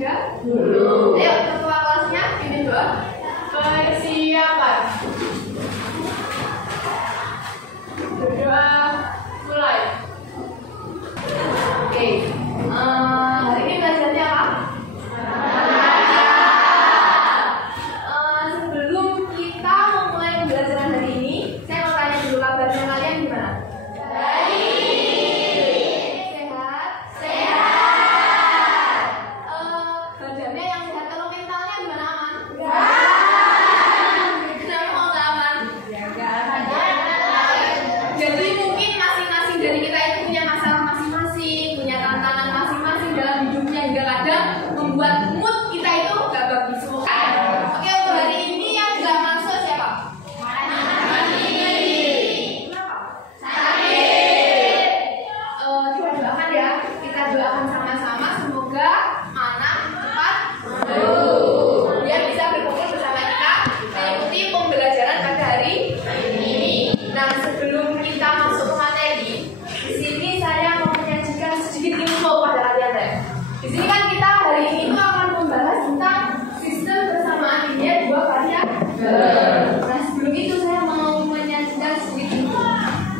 terlebih dahulu. Ayo, ketua kelasnya pimpin doa. Persiapan. Berdoa mulai. Oke. Hari ini belajarnya apa? Sebelum kita memulai pembelajaran hari ini, saya mau tanya dulu kabarnya kalian gimana? Membuat mood kita itu gak bagus. Oke, untuk hari ini yang gak masuk siapa? Sakit. Coba doakan ya. Kita doakan sama-sama semoga anak cepat sembuh. Dia bisa berkumpul bersama kita mengikuti pembelajaran pada hari ini. Nah, sebelum kita masuk ke materi, di sini saya mau menyajikan sedikit info pada kalian deh. Di sini kan kita hari ini itu akan membahas tentang sistem persamaan linear dua variabel. Nah, sebelum itu saya mau menyajikan sedikit info.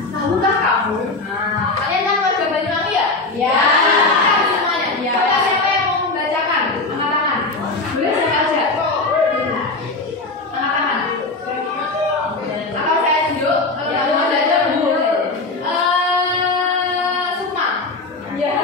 Tahukah kamu? Nah, kalian kan warga Banyuwangi ya? Ya. Kan semuanya? Ya. Coba siapa yang mau membacakan? Angkat tangan. Boleh saya aja? Angkat tangan. Atau saya tunjuk? Kalau kamu ada aja boleh. Sukma. Ya.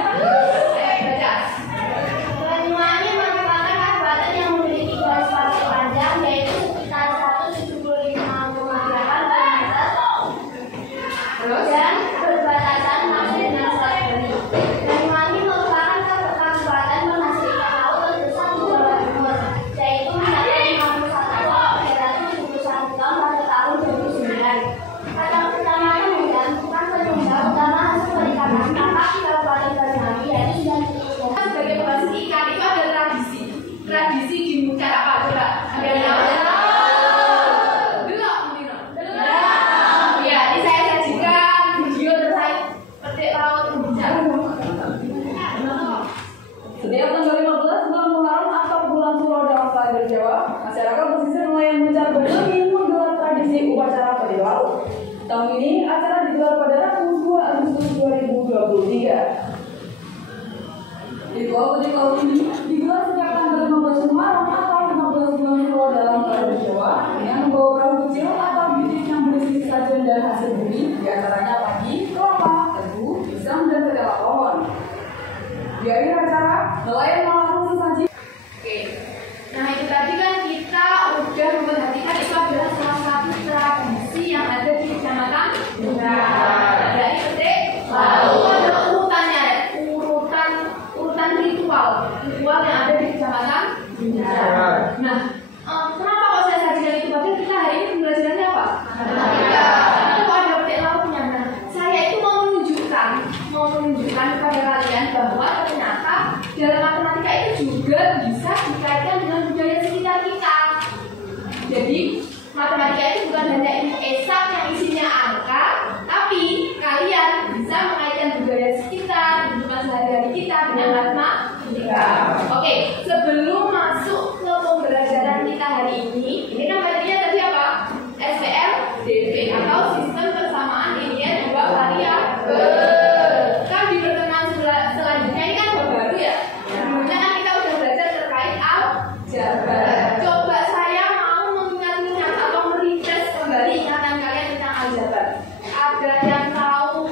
Dan berbatasan masih dengan Selat Bali. Banyuwangi merupakan kabupaten penghasil ikan laut terbesar di Jawa Timur, yaitu mencapai 51,371 ton pada tahun 2009. Pada kecamatan menggantungkan penyumbang utama hasil perikanan kakap di Kabupaten Banyuwangi, yaitu 90%. Sebagai penghasil ikan itu ada tradisi. Tradisi di cara apa? Coba ada yang tahu? Setiap tanggal 15 bulan Muharram atau bulan Suro dalam kalender Jawa, masyarakat pesisir nelayan Muncar Banyuwangi menggelar tradisi upacara padi laut. Tahun ini acara digelar pada Rabu 2 Agustus 2023. Ritual padi laut ini digelar sejak tanggal 15 Muharram atau 15 bulan Suro dalam kalender Jawa dengan membawa perahu kecil atau bidik yang berisi sajian dan hasil bumi, diantaranya padi, kelapa, tebu, pisang, dan ketela pohon. Di akhir acara, nelayan melakukan sesaji. Oke, nah itu tadi kan kita udah memperhatikan itu adalah salah satu tradisi yang ada di Kecamatan Muncar. Dari petik laut ada urutannya, urutan ritual yang ada di Kecamatan Muncar. Nah, kenapa kok saya sajikan itu? Padahal kita hari ini pembelajarannya apa? Matematika. Kok ada petik lautnya? Nah, saya itu mau menunjukkan kepada kalian bahwa ternyata dalam matematika itu juga bisa dikaitkan dengan budaya sekitar kita. Jadi matematika itu bukan hanya ilmu esak yang isinya angka, tapi kalian bisa mengaitkan budaya sekitar, kehidupan sehari-hari kita dengan matematika. Oke, sebelum masuk ke pembelajaran kita hari ini kan materinya tadi apa? SPLDV atau sistem persamaan linear dua variabel. Coba saya mau mengingat-ingat atau merefresh kembali ingatan kalian tentang aljabar. Ada yang tahu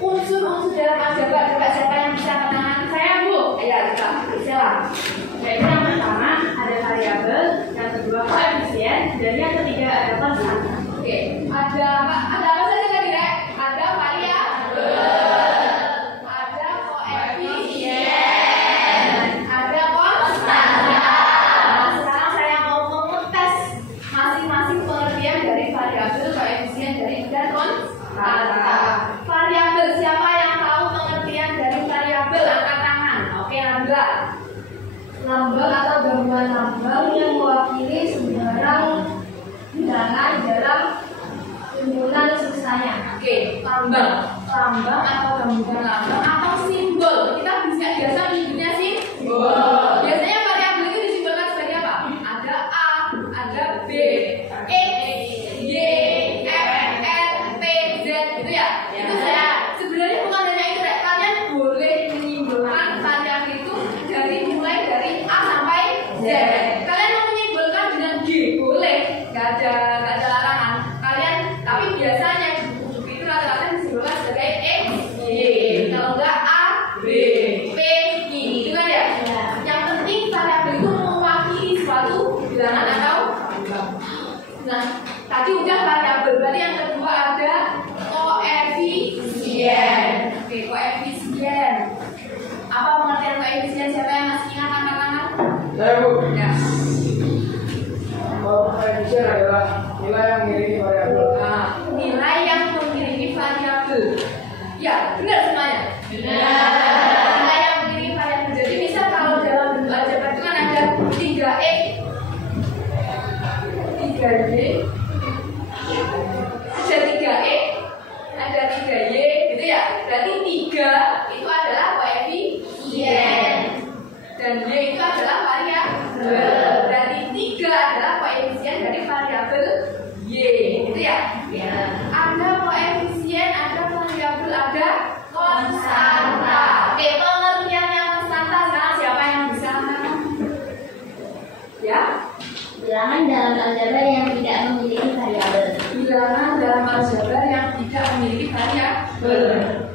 unsur-unsur dalam aljabar? Coba siapa yang bisa katakan? Saya Bu. Ya, kita silakan. Jadi yang pertama ada variabel, yang kedua koefisien, dan yang ketiga ada konstan. Oke, ada apa saja tadi, Rek? Ada variabel. Variabel, siapa yang tahu pengertian dari variabel? Angkat tangan. Oke, Nabila. Lambang atau gabungan lambang yang mewakili sebarang bilangan dalam himpunan sisanya. Oke, lambang atau gabungan lambang atau simbol. Kita bisa biasa menyebutnya simbol. Saya Bu. Ya. Bahwa koefisien adalah nilai yang memiliki variabel. Nah, nilai yang memiliki variabel. Ya, benar semuanya. Nilai yang memiliki variabel. Jadi misal kalau dalam bentuk aljabar itu kan ada 3x, 3y, ada 3x, ada 3y, gitu ya. Berarti 3 itu adalah koefisien dan y itu adalah variabel. Berarti 3 adalah koefisien dari variabel y, gitu ya. Ada koefisien, ada variabel, ada konstanta. Oke, pengertiannya konstanta sekarang siapa yang bisa? Ya? Bilangan dalam aljabar yang tidak memiliki variabel. Bilangan dalam aljabar yang tidak memiliki variabel.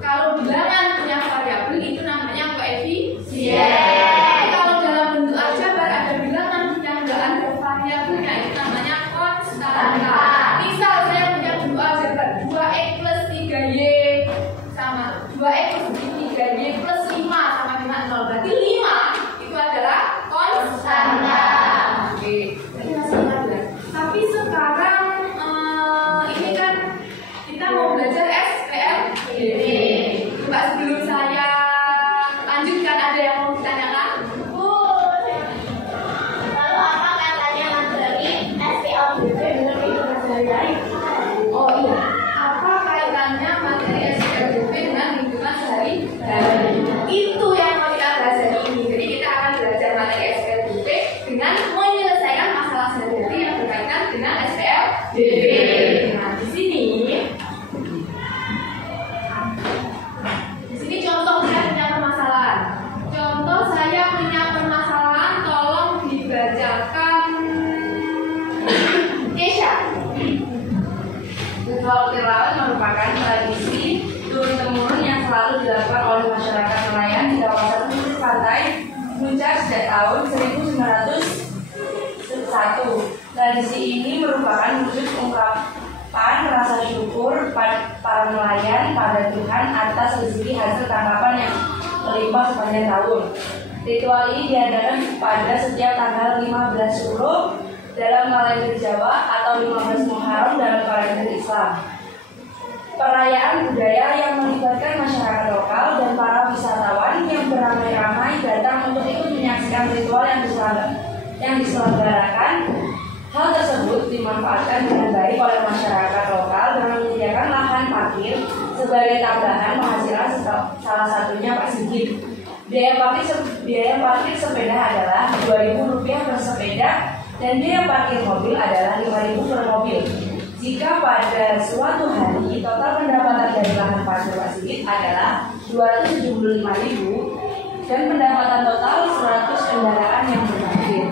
Kalau bilangan punya variabel itu namanya koefisien. Kalau dalam bentuk aljabar ada bilangan yang nggak ada variabelnya itu namanya konstanta. Misal saya punya bentuk aljabar 2x plus 3y sama 2x plus 3y plus 5 sama dengan 0. Berarti 5 itu adalah konstanta. Oke, ini masih ingat ya. Tapi sekarang ini kan kita mau belajar SPLDB. Coba sebelum saya lanjutkan, ada yang mau ditanyakan? Lalu apa katanya materi SPLDB dengan kehidupan sehari-hari? Oh iya, apa kaitannya materi SPLDB dengan lingkungan sehari-hari? Itu yang mau kita bahas hari ini. Jadi kita akan belajar materi SPLDB dengan menyelesaikan masalah sehari-hari yang berkaitan dengan SPLDB. Nah, di sini contoh saya punya permasalahan. Contoh saya punya permasalahan, tolong dibacakan Kesha. Kekhawatiran merupakan tradisi turun-temurun yang selalu dilakukan oleh masyarakat nelayan di kawasan pesisir pantai Puncak sejak tahun 1901. Tradisi ini merupakan wujud ungkapan rasa syukur para nelayan pada Tuhan atas rezeki hasil tangkapan yang melimpah sepanjang tahun. Ritual ini diadakan pada setiap tanggal 15 Syuro dalam kalender Jawa atau 15 Muharram dalam kalender Islam. Perayaan budaya yang melibatkan masyarakat lokal dan para wisatawan yang beramai-ramai datang untuk ikut menyaksikan ritual yang diselenggarakan. Hal tersebut dimanfaatkan dengan baik oleh masyarakat lokal dengan menyediakan lahan parkir sebagai tambahan penghasilan, salah satunya Pak Sigit. Biaya parkir sepeda adalah Rp2.000 per sepeda dan biaya parkir mobil adalah Rp5.000 per mobil. Jika pada suatu hari total pendapatan dari lahan parkir Pak Sigit adalah Rp275.000 dan pendapatan total 100 kendaraan yang berparkir.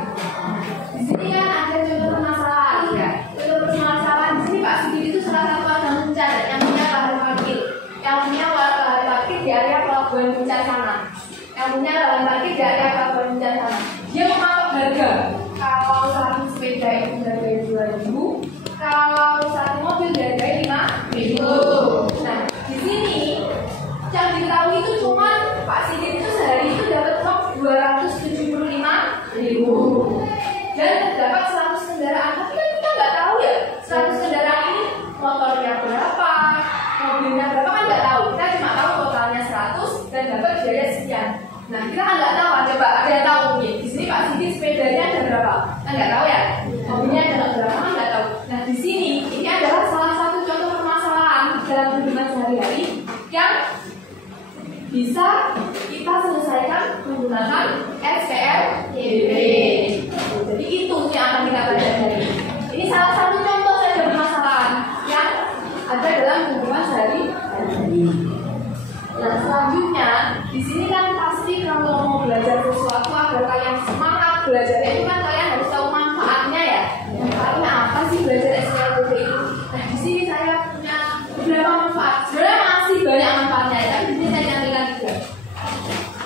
Di sini kan ada contoh permasalahan, ya. Contoh permasalahan di sini Pak Sigit itu salah satu warga Puncak yang punya lahan parkir, lahan parkir di area Pelabuhan Puncak sana, yang punya lahan parkir di area Pelabuhan Puncak sana. Dia mematok harga. Kalau satu sepeda itu harga 2.000, kalau satu mobil harga 5.000. Nah, di sini yang diketahui itu cuma Pak Sigit itu sehari itu dapat uang 275.000 dan terdapat 100 kendaraan. Tapi kan kita nggak tahu ya 100 kendaraan ini motornya berapa, mobilnya berapa, kan nggak tahu. Kita cuma tahu totalnya 100 dan dapat biaya sekian. Nah, kita kan nggak tahu, coba ada yang tahu mungkin di sini Pak Sigit sepedanya ada berapa? Kan nggak tahu ya. Mobilnya ada berapa? Kan nggak tahu. Nah, di sini ini adalah salah satu contoh permasalahan dalam kehidupan sehari-hari yang bisa kita selesaikan menggunakan SPLDB. Jadi itu yang akan kita pelajari hari ini. Ini salah satu contoh saja permasalahan yang ada dalam hubungan sehari-hari. Nah, selanjutnya di sini kan pasti kalau mau belajar sesuatu agar kalian semangat belajarnya itu kan kalian harus tahu manfaatnya ya. Manfaatnya apa sih belajar SPLDB itu? Nah, di sini saya punya beberapa manfaat. Sebenarnya masih banyak manfaatnya, tapi di sini saya cantikan 3.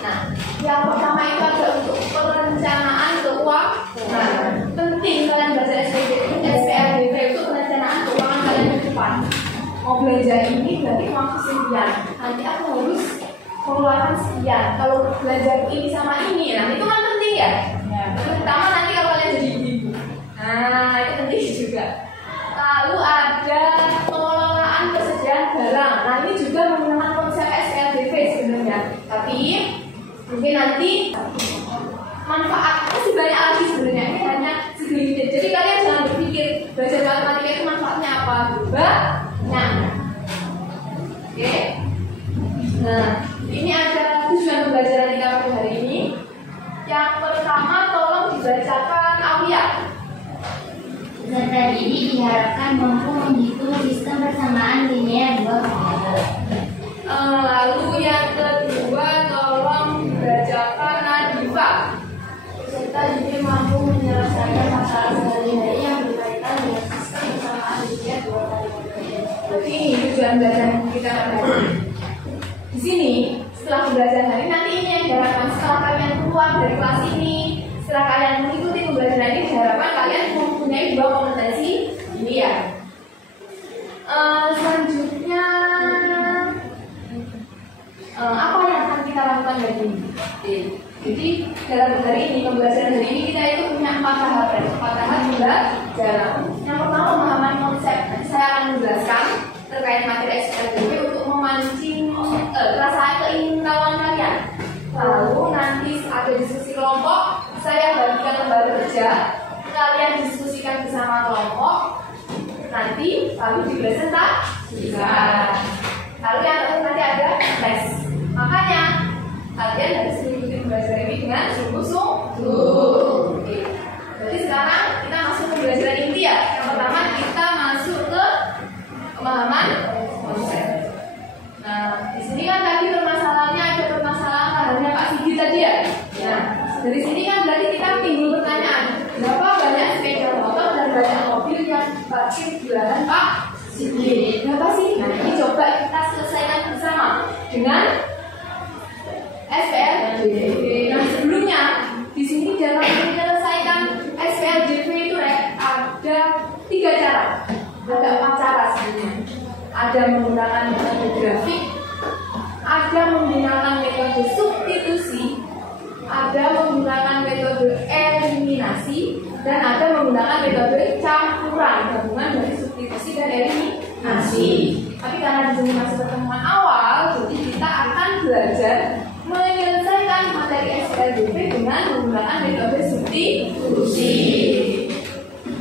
Nah, yang pertama itu ada untuk perencanaan keuangan. Nah, penting kalian belajar SPLDB itu perencanaan keuangan kalian ke depan. Mau belajar ini berarti uang sekian. Nanti aku harus mengeluarkan sekian. Kalau belajar ini sama ini, nah itu kan penting ya. Penting manfaat masih banyak lagi sebenarnya, ini hanya segelintir. Jadi kalian jangan berpikir belajar matematika itu manfaatnya apa, banyak. Oke. Nah, ini ada tujuan pembelajaran kita pada hari ini. Yang pertama, tolong dibacakan Aulia. Peserta didik diharapkan mampu menghitung sistem persamaan linear dua variabel. Lalu yang kedua, tolong dibacakan Nadifa. Peserta didik mampu menyelesaikan masalah sehari-hari yang berkaitan dengan sistem persamaan linear dua variabel. Jadi ini tujuan belajar kita pada hari ini. Di sini, setelah pembelajaran hari nanti ini yang diharapkan setelah kalian keluar dari kelas ini, setelah kalian mengikuti pembelajaran ini, diharapkan kalian mempunyai dua kompetensi ini ya. Selanjutnya, apa yang akan kita lakukan hari ini? Jadi dalam hari ini, pembelajaran hari ini kita itu punya 4 tahap ya. 4 tahap pembelajaran. Yang pertama, pemahaman konsep. Saya akan menjelaskan terkait materi SPLDP untuk memancing rasa keinginan kalian. Lalu nanti ada diskusi kelompok, saya bagikan lembar kerja, kalian diskusikan bersama kelompok, nanti lalu dipresentasikan. Lalu yang terakhir nanti ada tes. Makanya kalian harus mengikuti pembelajaran ini dengan sungguh-sungguh. Oke. Jadi sekarang kita masuk ke pembelajaran inti ya. Yang pertama kita masuk ke pemahaman konsep. Nah, di sini kan tadi permasalahannya ada permasalahan halnya Pak Sigit tadi ya. Nah, dari sini kan berarti kita timbul pertanyaan, berapa banyak sepeda motor dan banyak mobil yang diparkir di lahan Pak Sigit? Berapa sih? Nah, ini coba kita selesaikan bersama dengan SPLDP. Nah, sebelumnya di sini dalam menyelesaikan SPLDP itu ada 3 cara. Ada 4 cara sebenarnya. Ada menggunakan metode grafik, ada menggunakan metode substitusi, ada menggunakan metode eliminasi, dan ada menggunakan metode campuran gabungan dari substitusi dan eliminasi. Tapi karena di sini masih pertemuan awal, jadi kita akan belajar menyelesaikan materi SPLDP dengan menggunakan metode substitusi.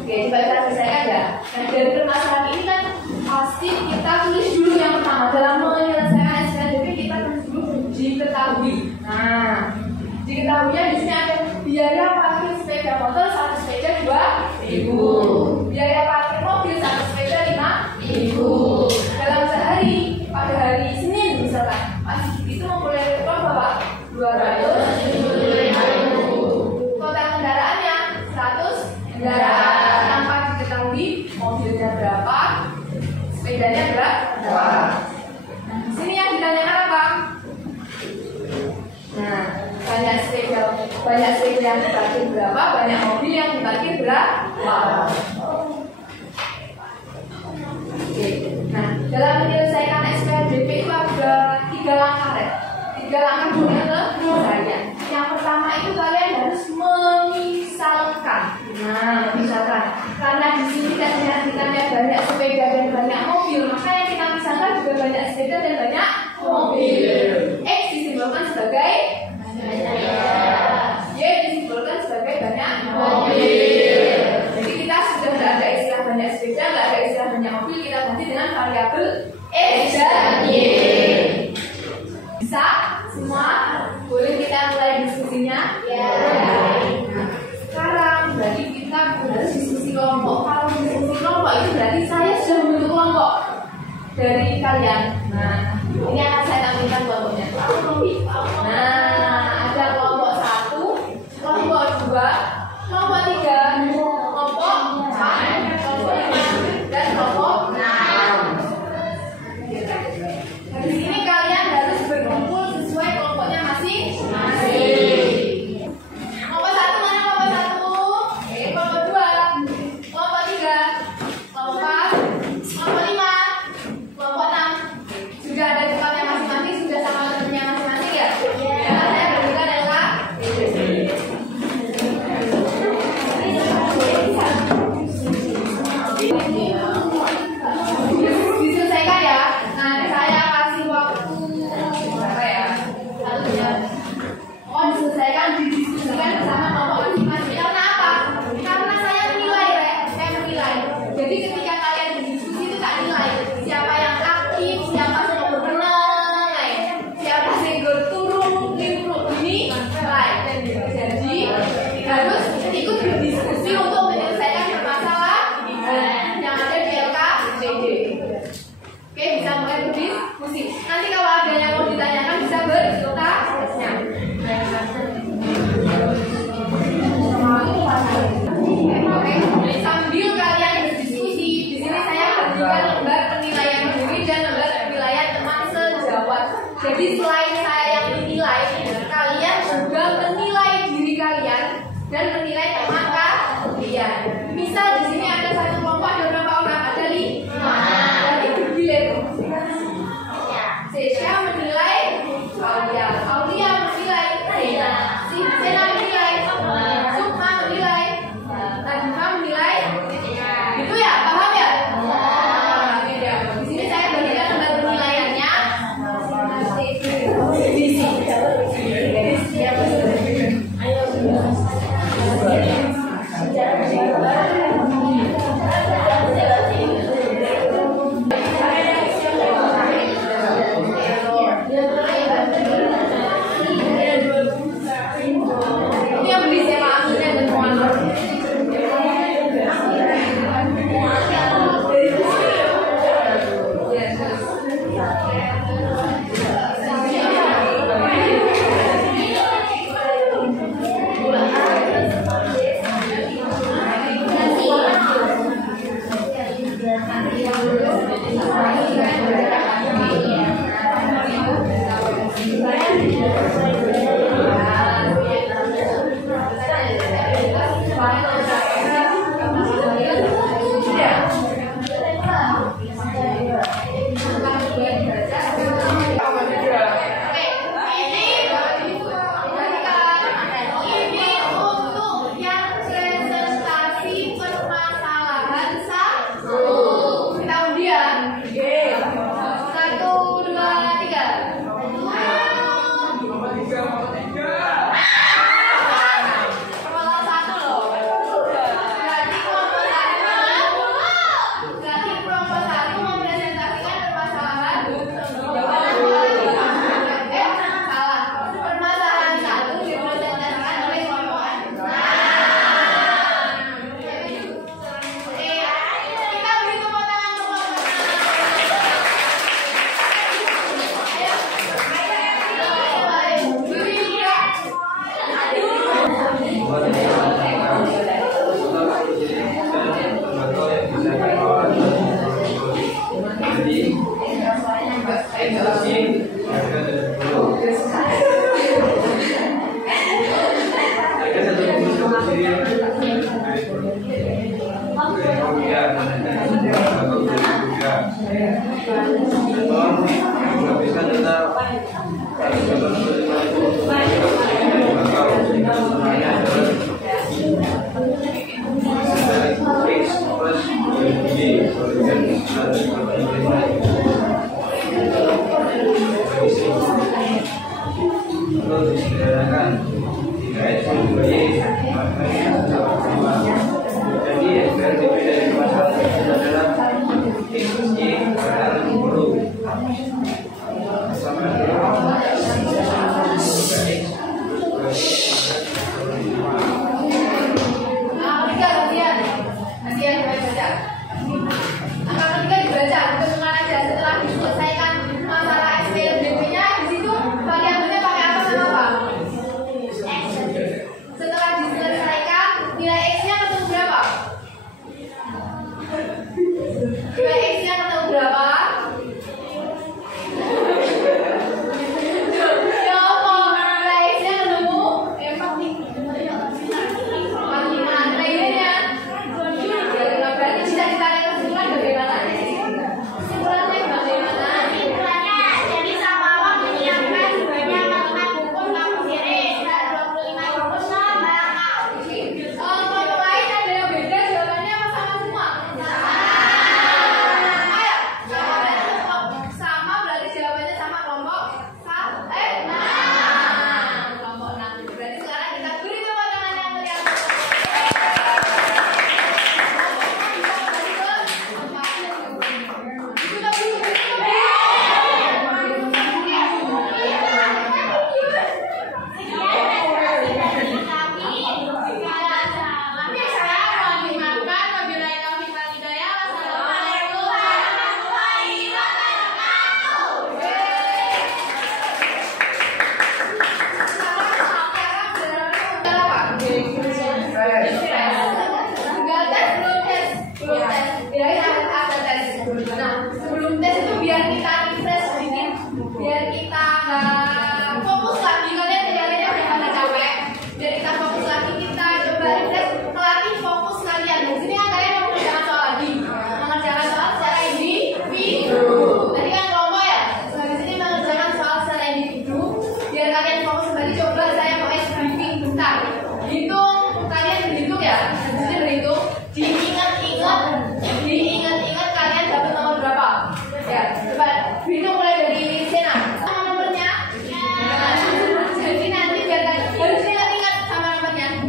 Oke, coba kita selesaikan ya. Nah, dari permasalahan ini kan pasti kita tulis dulu yang pertama. Dalam menyelesaikan SPLDP kita tulis dulu diketahui. Nah, diketahuinya di sini ada biaya parkir sepeda motor 1 sepeda 2.000. Biaya parkir mobil 1 sepeda 5.000. Dalam sehari, pada hari Senin misalkan, masih itu memulai bawa 250.000. Total kendaraannya 100 kendaraan. Tanpa diketahui mobilnya berapa, sepedanya berapa. Nah, di sini yang ditanyakan apa? Nah, banyak sepeda yang diparkir berapa, banyak mobil yang diparkir berapa. Oke. Nah, dalam menyelesaikan SPLDP itu ada 3 langkah ya. 3 langkah penyelesaian. Yang pertama itu kalian harus memisalkan. Nah, misalkan karena di sini ditanya banyak sepeda dan banyak mobil, maka yang kita misalkan juga banyak sepeda dan banyak mobil. X disimbolkan sebagai Y disimbolkan sebagai banyak mobil. Jadi kita sudah tidak ada istilah banyak sepeda, tidak ada istilah banyak mobil, kita ganti dengan variabel X dan Y. Bisa? Semua? Boleh kita mulai diskusinya? Ya. Nah, sekarang berarti kita harus diskusi kelompok. Kalau diskusi kelompok itu berarti saya sudah membentuk kelompok dari kalian. Nah, ini akan saya tampilkan kelompoknya. Nah, ada kelompok 1, kelompok 2, kelompok 3, kelompok 4, kelompok 5, dan kelompok 6. Di sini kalian harus berkumpul sesuai kelompoknya masing-masing. Kelompok 1 mana kelompok 1? Kelompok 2, kelompok 3, kelompok 4, kelompok 5, kelompok 6. Sudah ada tempatnya masing-masing, sudah sama temannya masing-masing ya? Ya, saya berikan adalah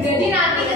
Jadi nanti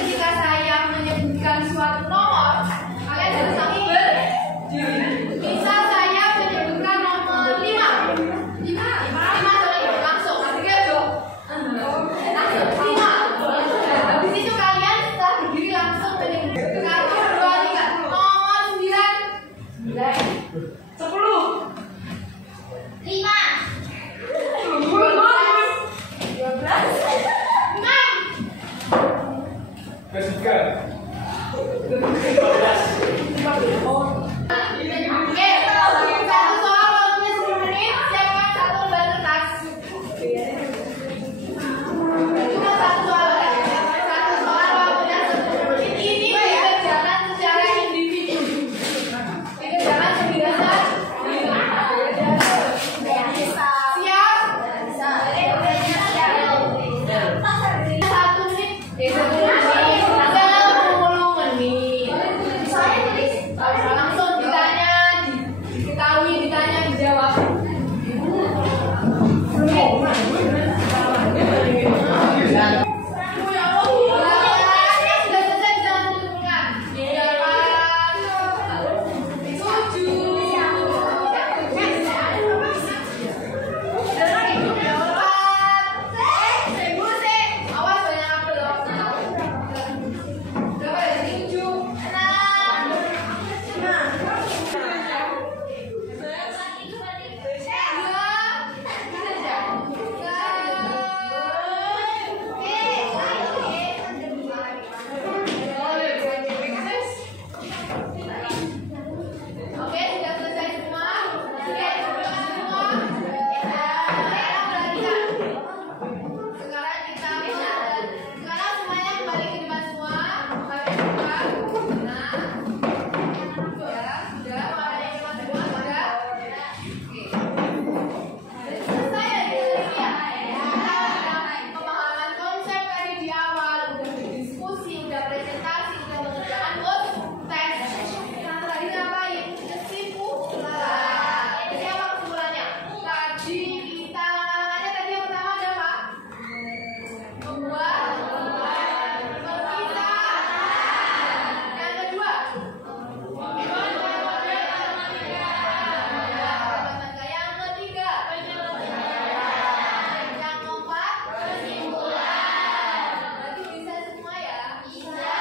Ketiga. Oke, satu soal waktunya 10 menit. Siapkan satu lembar kertas. Cuma satu soal ya. Satu soal waktunya 10 menit. Ini dikerjakan secara individu. Dikerjakan sendiri-sendiri. Siap? 1 menit. 10 menit. Langsung ditanya, diketahui, ditanya, dijawab. Sudah selesai, jangan ditentukan. 8, 7. Awas banyak apel loh. Berapa ya? 7, 6. Oke, sudah selesai semua. Sekarang kita sekarang semuanya kembali ke depan semua. Kembali ke depan. Nah, sudah. Ada yang depan semua sudah. Oke. Selesai ya. Pemahaman konsep tadi di awal, udah berdiskusi, udah presentasi, udah mengerjakan tes. Nah, terakhir ngapain? Kesimpulan. Jadi apa kesimpulannya? Tadi kita langkah-langkahnya tadi yang pertama ada apa? Membuat perpisahan. Yang kedua, yang ketiga, yang keempat, kesimpulan. Berarti bisa semua ya? Bisa.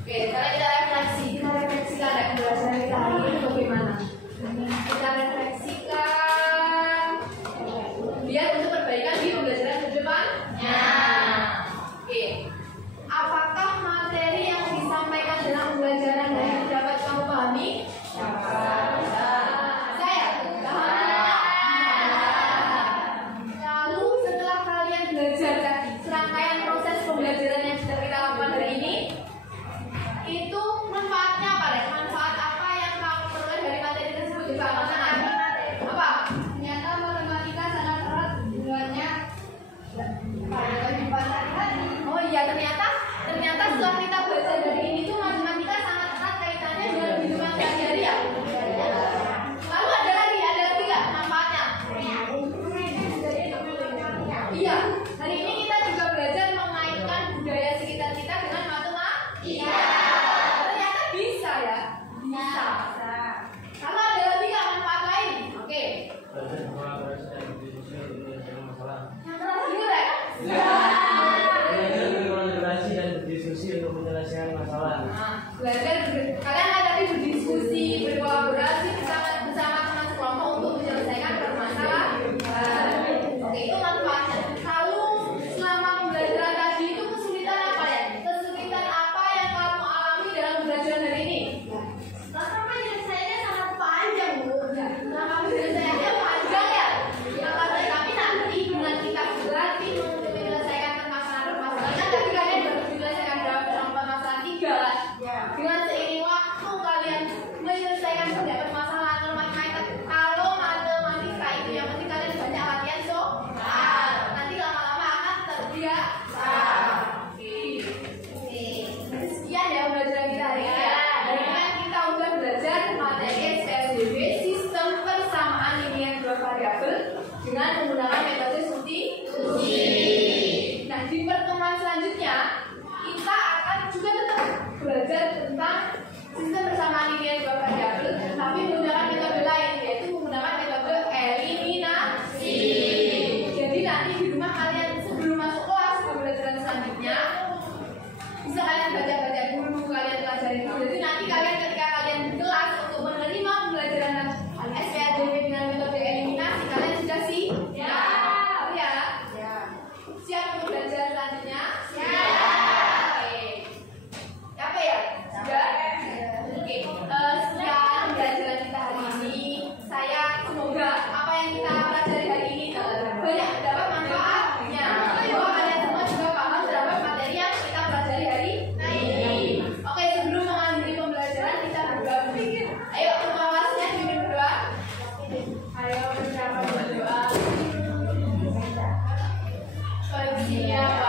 Oke, sekarang kita refleksi. Kita refleksikan ya pembelajaran kita hari ini bagaimana. Kita refleksikan. Lihat untuk perbaikan di pembelajaran ke depannya. Oke. Apakah materi yang disampaikan dalam pembelajaran hari ini dapat kamu pahami? Saya lalu setelah kalian belajar tadi serangkaian proses pembelajaran yang sudah kita lakukan hari ini, itu manfaatnya apa deh? Manfaat apa yang kamu peroleh dari materi tersebut di pelajaran? Apa? Ternyata matematika sangat erat hubungannya pada kehidupan sehari-hari. Oh iya, ternyata setelah kita belajar dari ini tuh matematika sangat erat kaitannya dengan kehidupan sehari-hari ya. Lalu ada lagi nggak manfaatnya? Iya, hari ini kita juga belajar mengaitkan budaya sekitar kita dengan matematika. Ternyata bisa ya? Bisa. Lalu ada lagi nggak manfaat lain? Oke. Yang terakhir ya? Berkolaborasi dan berdiskusi untuk menyelesaikan masalah. Nah, belajar kalian kan tadi berdiskusi, berkolaborasi bersama teman sekelompok untuk menyelesaikan permasalahan. Oke, itu manfaatnya. Lalu selama pembelajaran tadi itu kesulitan apa ya? Kesulitan apa yang kamu alami dalam pembelajaran hari ini? Nama penyelesaiannya sangat panjang, Bu. Nama penyelesaiannya panjang ya. Tapi nanti dengan kita berlatih untuk menyelesaikan permasalahan-permasalahan, kan tadi kalian baru menyelesaikan dalam permasalahan 3 kan? Dengan seiring siap.